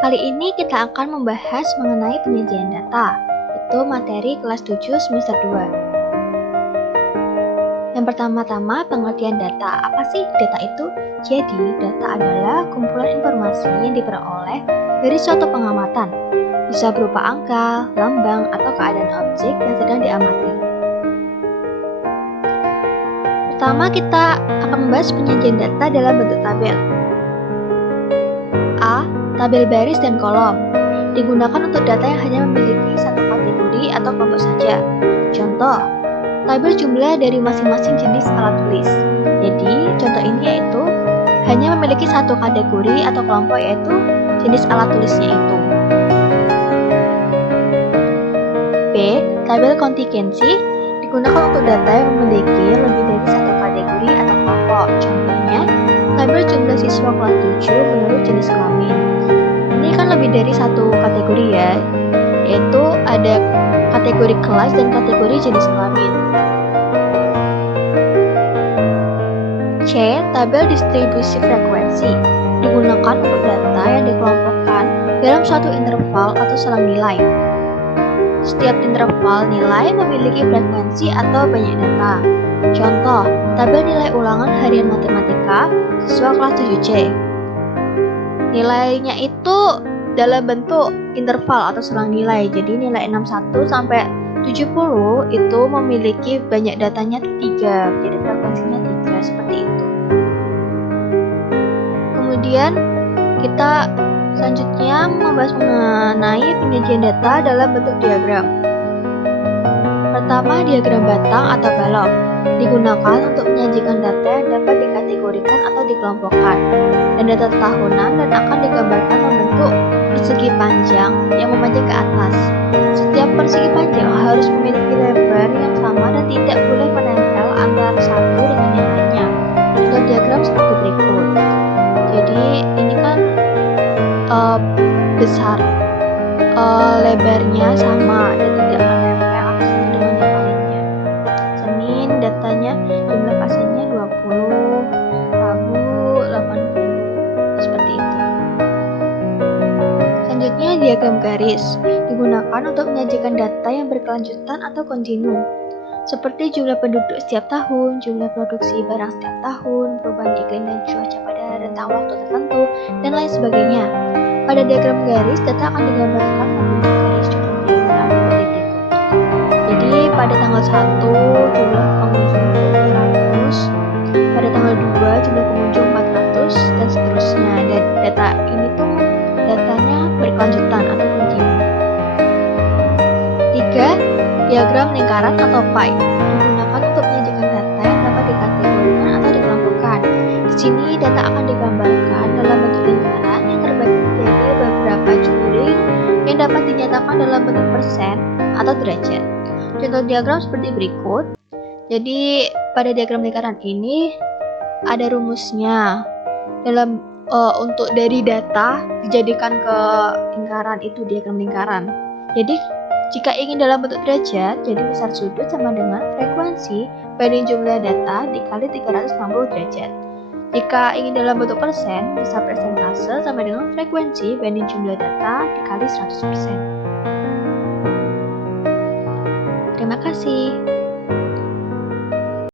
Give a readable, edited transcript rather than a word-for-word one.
Kali ini kita akan membahas mengenai penyajian data, yaitu materi kelas 7 semester 2. Yang pertama-tama, pengertian data. Apa sih data itu? Jadi, data adalah kumpulan informasi yang diperoleh dari suatu pengamatan. Bisa berupa angka, lambang, atau keadaan objek yang sedang diamati. Pertama, kita akan membahas penyajian data dalam bentuk tabel. A. Tabel baris dan kolom digunakan untuk data yang hanya memiliki satu kategori atau kelompok saja. Contoh, tabel jumlah dari masing-masing jenis alat tulis. Jadi, contoh ini yaitu hanya memiliki satu kategori atau kelompok, yaitu jenis alat tulisnya itu. B. Tabel kontingensi digunakan untuk data yang memiliki lebih dari satu kategori atau kelompok. Contohnya, tabel jumlah siswa kelas 7 menurut jenis kelamin. Ini kan lebih dari satu kategori ya, yaitu ada kategori kelas dan kategori jenis kelamin. C. Tabel distribusi frekuensi digunakan untuk data yang dikelompokkan dalam suatu interval atau selang nilai. Setiap interval nilai memiliki frekuensi atau banyak data. Contoh, tabel nilai ulangan harian matematika siswa kelas 7C. Nilainya itu dalam bentuk interval atau selang nilai. Jadi nilai 61 sampai 70 itu memiliki banyak datanya 3. Jadi frekuensinya 3 seperti itu. Kemudian kita selanjutnya membahas mengenai penyajian data dalam bentuk diagram. Pertama, diagram batang atau balok digunakan untuk menyajikan data yang dapat dikategorikan atau dikelompokkan, dan data tahunan dan akan digambarkan membentuk persegi panjang yang memanjang ke atas. Setiap persegi panjang harus memiliki lebar yang sama dan tidak boleh menempel antara satu dengan yang lainnya. Contoh diagram seperti berikut. Jadi ini kan besar, lebarnya sama dan tidak menempel atau sama dengan yang lainnya. Senin datanya jumlah pasiennya 20, Rabu 80, seperti itu. Selanjutnya diagram garis digunakan untuk menyajikan data yang berkelanjutan atau kontinu, seperti jumlah penduduk setiap tahun, jumlah produksi barang setiap tahun, perubahan iklim dan cuaca pada rentang waktu tertentu, dan lain sebagainya. Pada diagram garis, data akan digambarkan membentuk garis cukup diagram seperti berikut. Jadi pada tanggal 1 jumlah pengunjung 200, pada tanggal 2 jumlah pengunjung 400, dan seterusnya. Dan data ini tuh datanya berkelanjutan atau kontinu. 3. Diagram lingkaran atau pie digunakan untuk menyajikan data yang dapat dikategorikan atau dikelompokkan. Di sini data akan digambarkan dalam bentuk lingkaran yang terbagi menjadi beberapa juring yang dapat dinyatakan dalam bentuk persen atau derajat. Contoh diagram seperti berikut. Jadi pada diagram lingkaran ini ada rumusnya. Dalam untuk dari data dijadikan ke lingkaran itu diagram lingkaran. Jadi jika ingin dalam bentuk derajat, jadi besar sudut sama dengan frekuensi banding jumlah data dikali 360 derajat. Jika ingin dalam bentuk persen, besar persentase sama dengan frekuensi banding jumlah data dikali 100%. Terima kasih.